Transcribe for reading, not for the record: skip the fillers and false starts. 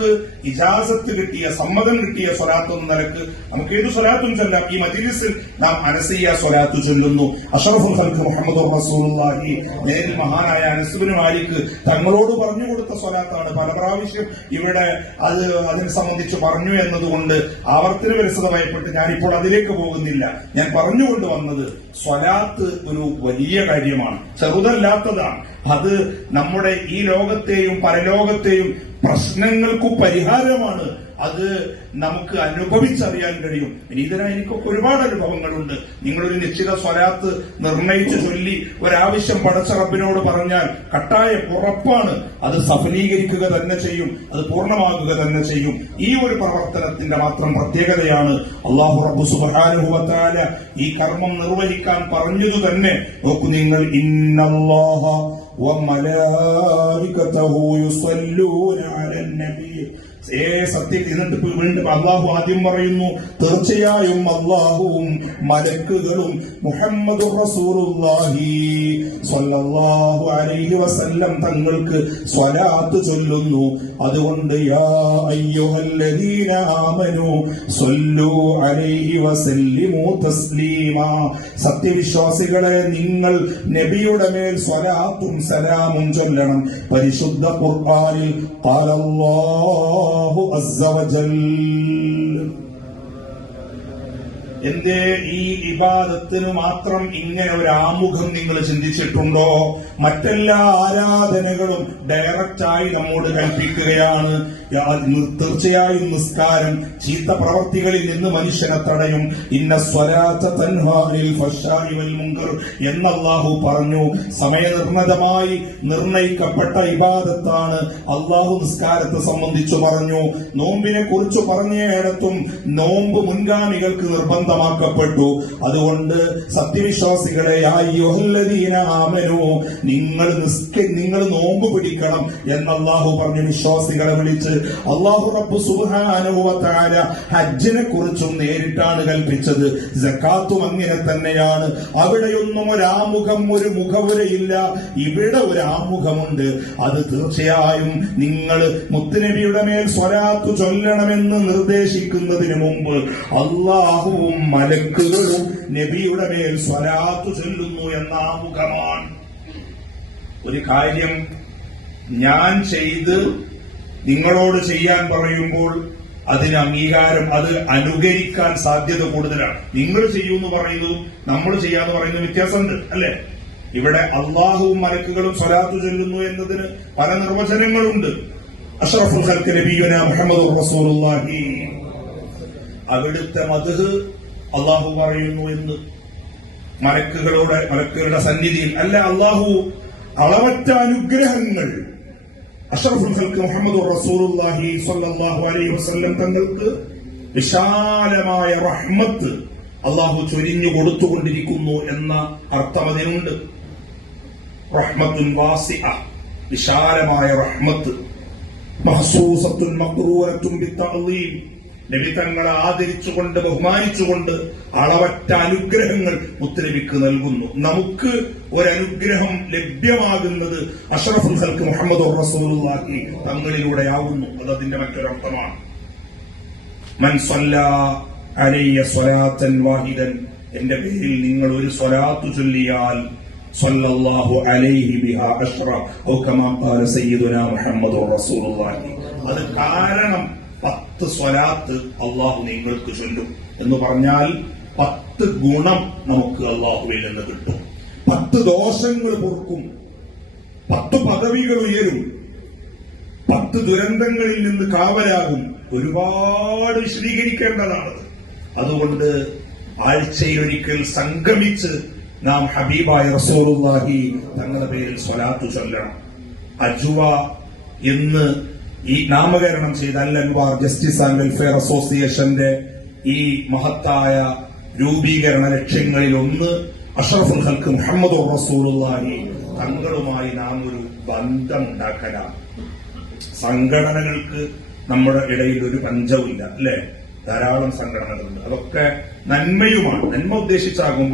നമുക്ക് ഇജാസത്ത് കിട്ടിയ, സമ്മതം കിട്ടിയ സ്വലാത്ത് എന്ന നിലക്ക് നമുക്ക് ഏത് സ്വലാത്തും ചൊല്ലാം. ഈ മജ്ലിസിൽ നാം അനസിയ സ്വലാത്ത് ചൊല്ലുന്നു. അഷ്റഫുൽ ഖൽഖ് മുഹമ്മദ് റസൂലുള്ളാഹി നേരിൽ മഹാനായ അനസ് ഇബ്നു മാലിക് തങ്ങളോട് പറഞ്ഞു കൊടുത്ത സ്വലാത്താണ്. പല പ്രാവശ്യം ഇവിടെ അതിനെ സംബന്ധിച്ച് പറഞ്ഞു എന്നതുകൊണ്ട് ആവർത്തന വിരസതമായപ്പെട്ട് ഞാനിപ്പോൾ അതിലേക്ക് പോകുന്നില്ല. ഞാൻ പറഞ്ഞുകൊണ്ട് വന്നത് സ്വലാത്ത് ഒരു വലിയ കാര്യമാണ്, ചെറുതല്ലാത്തതാണ്. അത് നമ്മുടെ ഈ ലോകത്തെയും പരലോകത്തെയും പ്രശ്നങ്ങൾക്കു പരിഹാരമാണ്. അത് നമുക്ക് അനുഭവിച്ചറിയാൻ കഴിയും. വിനീതനായ എനിക്കൊക്കെ ഒരുപാട് അനുഭവങ്ങളുണ്ട്. നിങ്ങളൊരു നിശ്ചിത സ്വലാത്ത് നിർണയിച്ചു ചൊല്ലി ഒരാവശ്യം പടച്ച റബ്ബിനോട് പറഞ്ഞാൽ കട്ടായം ഉറപ്പാണ് അത് സഫലീകരിക്കുക തന്നെ ചെയ്യും, അത് പൂർണ്ണമാകുക തന്നെ ചെയ്യും. ഈ ഒരു പ്രവർത്തനത്തിന്റെ മാത്രം പ്രത്യേകതയാണ് അല്ലാഹു റബ്ബ് സുബ്ഹാനഹു വ തആല ഈ കർമ്മം നിർവഹിക്കാൻ പറഞ്ഞതു തന്നെ. നോക്കൂ നിങ്ങൾ, ഇന്നല്ലാഹ വമലായികതഹു യുസല്ലൂന അലൻ നബി. സത്യം. എന്നിട്ട് വീണ്ടും അള്ളാഹു ആദ്യം പറയുന്നു, തീർച്ചയായും അള്ളാഹുവും മലക്കുകളും മുഹമ്മദുർ റസൂലുള്ളാഹി സ്വല്ലല്ലാഹു അലൈഹി വസല്ലം തങ്ങൾക്ക് സ്വലാത്ത് ചൊല്ലുന്നു. അതുകൊണ്ട് യാ അയ്യുഹല്ലദീന ആമനൂ സ്വല്ലൂ അലൈഹി വസല്ലിമൂ തസ്ലീമാ. സത്യവിശ്വാസികളെ, നിങ്ങൾ നബിയുടെ മേൽ സ്വലാത്തും സലാമും ചൊല്ലണം. പരിശുദ്ധ ഖുർആനിൽ ഖാലല്ലാഹു അസ്സ വജൽ. എന്തേ ഈ ഇബാദത്തിന് മാത്രം ഇങ്ങനെ ഒരു ആമുഖം നിങ്ങൾ ചിന്തിച്ചിട്ടുണ്ടോ? മറ്റെല്ലാ ആരാധനകളും ഡയറക്റ്റായി നമ്മോട് കൽപ്പിക്കുകയാണ്. തീർച്ചയായും നിസ്കാരം ചീത്ത പ്രവർത്തികളിൽ നിന്ന് മനുഷ്യനെ തടയും. ഇന്ന സ്വലാത്ത തൻഹാ അനിൽ ഫഹ്ശാഇ വൽ മുൻകർ എന്ന് അല്ലാഹു പറഞ്ഞു. സമയനിർണതമായി നിർണയിക്കപ്പെട്ട ഇബാദത്താണ്. അല്ലാഹു നിസ്കാരത്തെ സംബന്ധിച്ചു പറഞ്ഞു. നോമ്പിനെ കുറിച്ച് പറഞ്ഞയിടത്തും നോമ്പ് മുൻഗാമികൾക്ക് നിർബന്ധമാക്കപ്പെട്ടു. അതുകൊണ്ട് സത്യവിശ്വാസികളെ, അയ്യുഹല്ലദീന ആമനൂ, നിങ്ങൾ നോമ്പ് പിടിക്കണം എന്ന് അല്ലാഹു പറഞ്ഞു. വിശ്വാസികളെ വിളിച്ച് അല്ലാഹു റബ്ബ് സുബ്ഹാനഹു വ തആല ഹജ്ജിനെ കുറിച്ചും നേരിട്ടാണ് കൽപ്പിച്ചത്. സകാത്തും അങ്ങനെ തന്നെയാണ്. അവിടെയൊന്നും ഒരാമുഖം, ഒരു മുഖവുരയില്ല. ഇവിടെ ഒരു ആമുഖമുണ്ട്. അത് തീർച്ചയായും നിങ്ങൾ മുത്തുനബിയുടെ മേൽ സ്വലാത്ത് ചൊല്ലണമെന്ന് നിർദ്ദേശിക്കുന്നതിന് മുമ്പ് അല്ലാഹുവും മലക്കുകളും നബിയുടെ മേൽ സ്വലാത്ത് ചൊല്ലുന്നു എന്ന ആമുഖമാണ്. ഒരു കാര്യം ഞാൻ ചെയ്ത് നിങ്ങളോട് ചെയ്യാൻ പറയുമ്പോൾ അതിന് അംഗീകാരം, അത് അനുകരിക്കാൻ സാധ്യത കൂടുതലാണ്. നിങ്ങൾ ചെയ്യൂന്ന് പറയുന്നതും നമ്മൾ ചെയ്യാന്ന് പറയുന്നതും വ്യത്യാസമുണ്ട്, അല്ലെ? ഇവിടെ അള്ളാഹുവും മലക്കുകളും സ്വലാത്ത് ചൊല്ലുന്നു എന്നതിന് പല നിർവചനങ്ങളുണ്ട്. അഷ്റഫുൽ ഖൽഖ് നബിയുനാ മുഹമ്മദുർ റസൂലുള്ളാഹി, അവിടുത്തെ മദ്ഹ് അള്ളാഹു പറയുന്നു എന്ന് മലക്കുകളുടെ സന്നിധിയിൽ. അല്ല, അള്ളാഹു അളവറ്റ അനുഗ്രഹങ്ങൾ അഷ്റഫുൽ ഖൽഖ് മുഹമ്മദുർ റസൂലുള്ളാഹി സ്വല്ലല്ലാഹു അലൈഹി വസല്ലം തങ്ങൾക്ക് വിശാലമായ റഹ്മത്ത് അള്ളാഹു ചൊരിഞ്ഞു കൊടുത്തുകൊണ്ടിരിക്കുന്നു എന്ന അർത്ഥം അതിനുണ്ട്. റഹ്മത്തുൻ വാസിഅ, വിശാലമായ റഹ്മത്ത്. മഹ്സൂസത്തുൻ മഖ്റൂനത്തുൻ ബിത്തഅ്ളീം, നബി തങ്ങളെ ആദരിച്ചുകൊണ്ട് ബഹുമാനിച്ചുകൊണ്ട് അളവറ്റ അനുഗ്രഹങ്ങൾ മുത്തുനബിക്ക് നൽകുന്നു. നമുക്ക് ഒരനുഗ്രഹം ലഭ്യമാകുന്നത് അഷ്റഫുൽ ഖൽഖ് മുഹമ്മദുർ റസൂലുള്ളാഹി തങ്ങളിലൂടെയാവുന്നു. അതതിന്റെ മറ്റൊരർത്ഥമാണ്. മൻ സ്വല്ലാ അലയ്യ സ്വലാത്തൻ വാഹിദൻ, എന്റെ പേരിൽ നിങ്ങൾ ഒരു സ്വലാത്ത് ചൊല്ലിയാൽ സ്വല്ലല്ലാഹു അലൈഹി ബിഹാ അശ്റ ഔ കമാ ഖാല സയ്യിദുനാ മുഹമ്മദുർ റസൂലുള്ളാഹി. അത് കാരണം 10 സ്വലാത്ത് അള്ളാഹു നിങ്ങൾക്ക് ചൊല്ലും എന്ന് പറഞ്ഞാൽ 10 ഗുണം നമുക്ക് അള്ളാഹുവിൽ നിന്ന് കിട്ടും. 10 ദോഷങ്ങൾ പൊറുക്കും, 10 പദവികൾ ഉയരും, 10 ദുരന്തങ്ങളിൽ നിന്ന് കാവലാകും. ഒരുപാട് വിശദീകരിക്കേണ്ടതാണ്. അതുകൊണ്ട് ആഴ്ചയിലൊരിക്കൽ സംഗമിച്ച് നാം ഹബീബായ റസൂലുള്ളാഹി തങ്ങളുടെ പേരിൽ സ്വലാത്ത് ചൊല്ലണം. അജ്വ എന്ന് ഈ നാമകരണം ചെയ്ത അൽ അൻവാർ ജസ്റ്റിസ് ആൻഡ് വെൽഫെയർ അസോസിയേഷന്റെ ഈ മഹത്തായ രൂപീകരണ ലക്ഷ്യങ്ങളിൽ ഒന്ന് അഷ്റഫുൽ ഖൽഖ് മുഹമ്മദുർ റസൂലുള്ളാഹി തങ്ങളുമായി നാം ഒരു ബന്ധമുണ്ടാക്കലാണ്. സംഘടനകൾക്ക് നമ്മുടെ ഇടയിൽ ഒരു പഞ്ചവുമില്ല, അല്ലെ? ധാരാളം സംഘടനകളുണ്ട്. അതൊക്കെ നന്മയുമാണ്. നന്മ ഉദ്ദേശിച്ചാകുമ്പോൾ